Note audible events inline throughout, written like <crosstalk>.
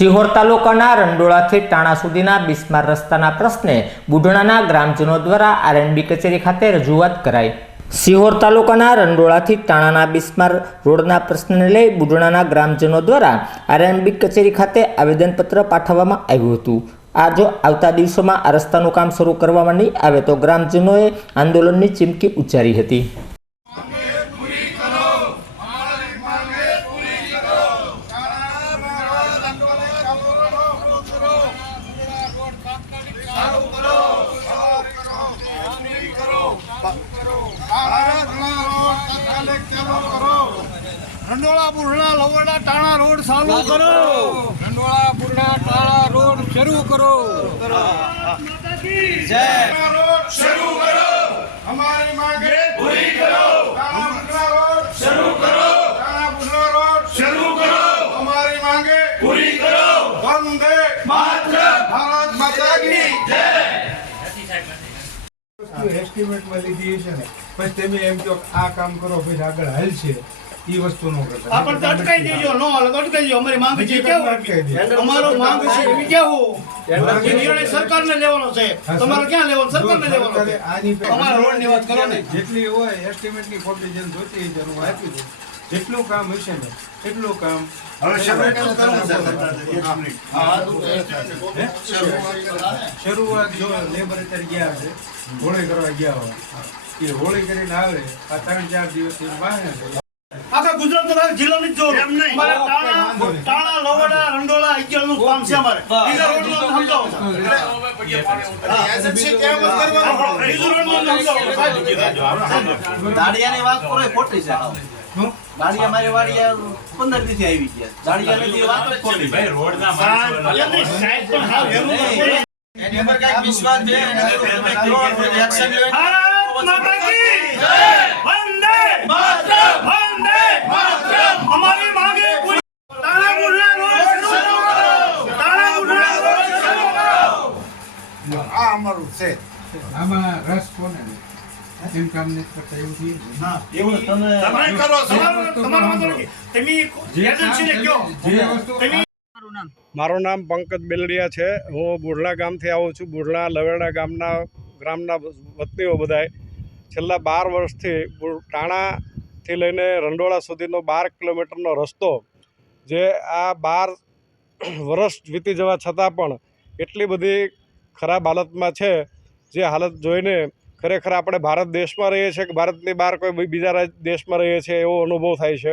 સિહોર તાલુકાના રંડોળાથી ટાણા સુધીના બિસ્માર રસ્તાના પ્રશ્ને બુઢણાના ગ્રામજનો દ્વારા આરએનબી કચેરી ખાતે રજૂઆત કરાઈ. સિહોર તાલુકાના રંડોળાથી ટાણાના બિસ્માર રોડના પ્રશ્નને લઈ બુઢણાના ગ્રામજનો દ્વારા આરએનબી કચેરી ખાતે આવેદનપત્ર પાઠવવામાં આવ્યું હતું. આ જો આવતા દિવસોમાં આ રસ્તાનું કામ શરૂ કરવામાં નહીં આવે તો ગ્રામજનોએ આંદોલનની ચીમકી ઉચ્ચારી હતી. રંડોળા બુરણા લવડા ટાણા રોડ ચાલુ કરો. રંડોળા બુરણા ટાણા રોડ શરૂ કરો. શરૂ કરો. અમારી માંગે પૂરી કરો. ટાણા રોડ શરૂ કરો. ટાણા બુરણા રોડ શરૂ કરો. અમારી માંગે પૂરી કરો. વંદે માતરમ ભારત માતા કી જય. એસ્ટિમેટમાં લીધી છે ને. પછી તમે એમ કહો આ કામ કરો પછી આગળ હાલ છે વસ્તુ નો કરતા આપણ તો અટકાઈ દેજો નો હાલે અટકાઈ દેજો. અમારી માંગ છે કેવું અમારો માંગ છે એવી કેવું એ નિર્ણય સરકારને લેવાનો છે. હા, ક્યાં લેવાનો સરકારને લેવાનો છે. આની પે- અમારા રોડની વાત કરો ને. જેટલી હોય એસ્ટિમેટની કોપી જેમ જોતી હોય હું આપી દઉં. જેટલું કામ હશે ને એટલું કામ હવે? શરૂઆત જો લેબર અત્યારે ગયા છે હોળી કરવા ગયા હોય. એ હોળી કરીને આવે આ ત્રણ ચાર દિવસ વાહે છે આખા ગુજરાતના જિલ્લાની એમ નહીં. મારે ટાણા ટાણા લોવડા રંડોળા ઇજલનું કામ છે અમારે. બીજા રોડનું સમજાવો. બીજું સમજાવો. દાડિયાની વાત કરો ખોટી છે. દાડિયા મારી વાડિયા પંદર દિવસથી આવી ગયા. દાડિયા ની વાત જ ખોટી છે. એમની સાહેબ પણ હાવ હેરું એની ઉપર કઈ વિશ્વાસ છે? એના ઉપર તમે કહો તો ભારત માતા કી જય આ મારું નામ પંકજ બેલડિયા છે. હું બુઢલા ગામથી આવું છું. બુઢલા લવેડા ગામના, ગ્રામના વતનીઓ બધાય. છેલ્લા બાર વર્ષથી ટાણાથી લઈને રંડોળા સુધીનો બાર કિલોમીટરનો રસ્તો જે આ બાર <clears throat> વર્ષ વીતી જવા છતાં પણ એટલી બધી ખરાબ હાલતમાં છે, જે હાલત જોઈને ખરેખર આપણે ભારત દેશમાં રહીએ છીએ કે ભારતની બહાર કોઈ બીજા દેશમાં રહીએ છીએ એવો અનુભવ થાય છે.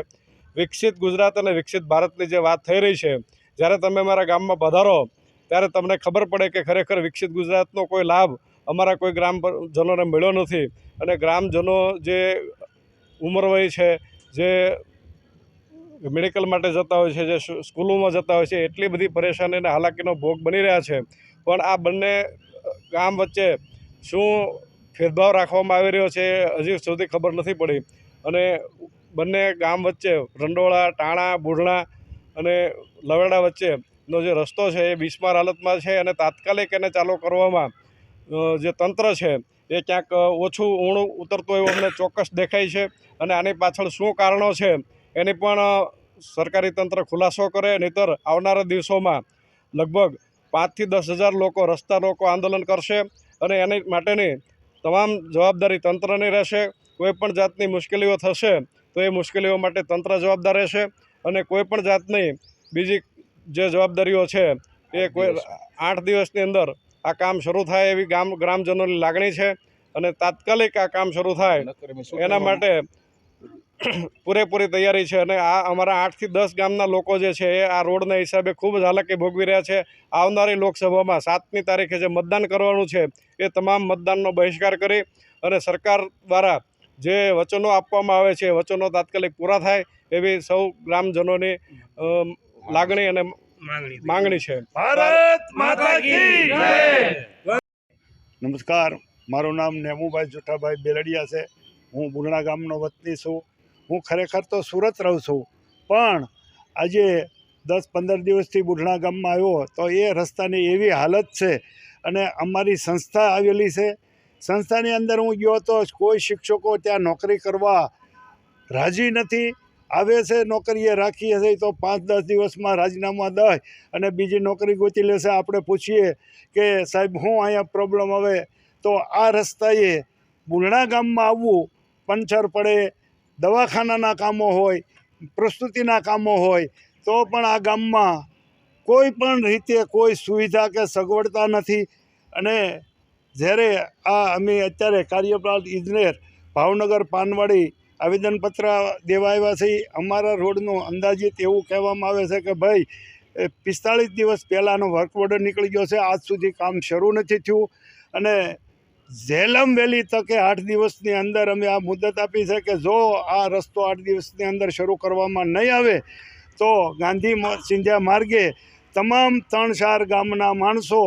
વિકસિત ગુજરાત અને વિકસિત ભારતની જે વાત થઈ રહી છે, જ્યારે તમે મારા ગામમાં પધારો, ત્યારે તમને ખબર પડે કે ખરેખર વિકસિત ગુજરાતનો કોઈ લાભ અમારા કોઈ ગ્રામજનોને મળ્યો નથી અને ગ્રામજનો જે ઉંમરવય છે, જે મેડિકલ માટે જતા હોય છે, જે સ્કૂલોમાં જતા હોય છે, એટલી બધી પરેશાની અને હાલાકીનો ભોગ બની રહ્યા છે. પણ આ બંને ગામ વચ્ચે શું ભેદભાવ રાખવામાં આવી રહ્યો છે, હજી સુધી ખબર નથી પડી. અને બંને ગામ વચ્ચે રંડોળા, ટાણા બુઢણા અને લવેડા વચ્ચેનો જે રસ્તો છે એ બિસ્માર હાલતમાં છે અને તાત્કાલિક એને ચાલુ કરવામાં જે તંત્ર છે, એ ક્યાંક ઓછું ઊણું ઉતરતું એવું અમને ચોક્કસ દેખાય છે. અને આની પાછળ શું કારણો છે, એની પણ સરકારી તંત્ર ખુલાસો કરે, નહીતર આવનારા દિવસોમાં લગભગ પાંચથી દસ હજાર લોકો રસ્તા રોકો આંદોલન કરશે અને એની માટેની તમામ જવાબદારી તંત્રની રહેશે. કોઈપણ જાતની મુશ્કેલીઓ થશે, તો એ મુશ્કેલીઓ માટે તંત્ર જવાબદાર રહેશે. અને કોઈપણ જાતની બીજી જે જવાબદારીઓ છે, એ કોઈ આઠ દિવસની અંદર આ કામ શરૂ થાય એવી ગામ ગ્રામજનોની લાગણી છે અને તાત્કાલિક આ કામ શરૂ થાય એના માટે પૂરેપૂરી તૈયારી છે અને આ અમારા આઠથી દસ ગામના લોકો જે છે એ આ રોડના હિસાબે ખૂબ જ હાલાકી ભોગવી રહ્યા છે. આવનારી લોકસભામાં સાતમી તારીખે જે મતદાન કરવાનું છે એ તમામ મતદાનનો બહિષ્કાર કરી અને સરકાર દ્વારા જે વચનો આપવામાં આવે છે વચનો તાત્કાલિક પૂરા થાય એવી સૌ ગ્રામજનોની લાગણી અને માંગણી છે. ભારત માતા કી જય. નમસ્કાર મારું નામ નેમુભાઈ જુઠાભાઈ બેલડિયા છે. હું બુરણા ગામનો વતની છું. હું ખરેખર તો સુરત રહું છું પણ આજે દસ પંદર દિવસથી બુઢણા ગામમાં આવ્યો તો એ રસ્તાની એવી હાલત છે અને અમારી સંસ્થા આવેલી છે. સંસ્થાની અંદર હું ગયો તો કોઈ શિક્ષકો ત્યાં નોકરી કરવા રાજી નથી. આવે છે, નોકરીએ રાખીએ છીએ તો પાંચ દસ દિવસમાં રાજીનામા દઈ અને બીજી નોકરી ગોતી લેશે. આપણે પૂછીએ કે સાહેબ, હું અહીંયા પ્રોબ્લેમ આવે તો આ રસ્તાએ બુલણા ગામમાં આવવું પંચર પડે, દવાખાનાના કામો હોય, પ્રસ્તુતિના કામો હોય, તો પણ આ ગામમાં કોઈ પણ રીતે કોઈ સુવિધા કે સગવડતા નથી. અને જ્યારે આ અમે અત્યારે કાર્યપાલ ઇજનેર ભાવનગર પાનવાડી આવેદનપત્ર દેવા આવ્યા છે. અમારા રોડનું અંદાજિત એવું કહેવામાં આવે છે કે ભાઈ પિસ્તાળીસ દિવસ પહેલાંનો વર્ક ઓર્ડર નીકળી ગયો છે. આજ સુધી કામ શરૂ નથી થયું. અને ઝેલમ વહેલી તકે આઠ દિવસની અંદર અમે આ મુદત આપી છે કે જો આ રસ્તો આઠ દિવસની અંદર શરૂ કરવામાં નહીં આવે, તો ગાંધી સિંધ્યા માર્ગે તમામ ત્રણ ચાર ગામના માણસો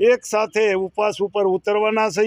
એક સાથે ઉપવાસ ઉપર ઉતરવાના છે.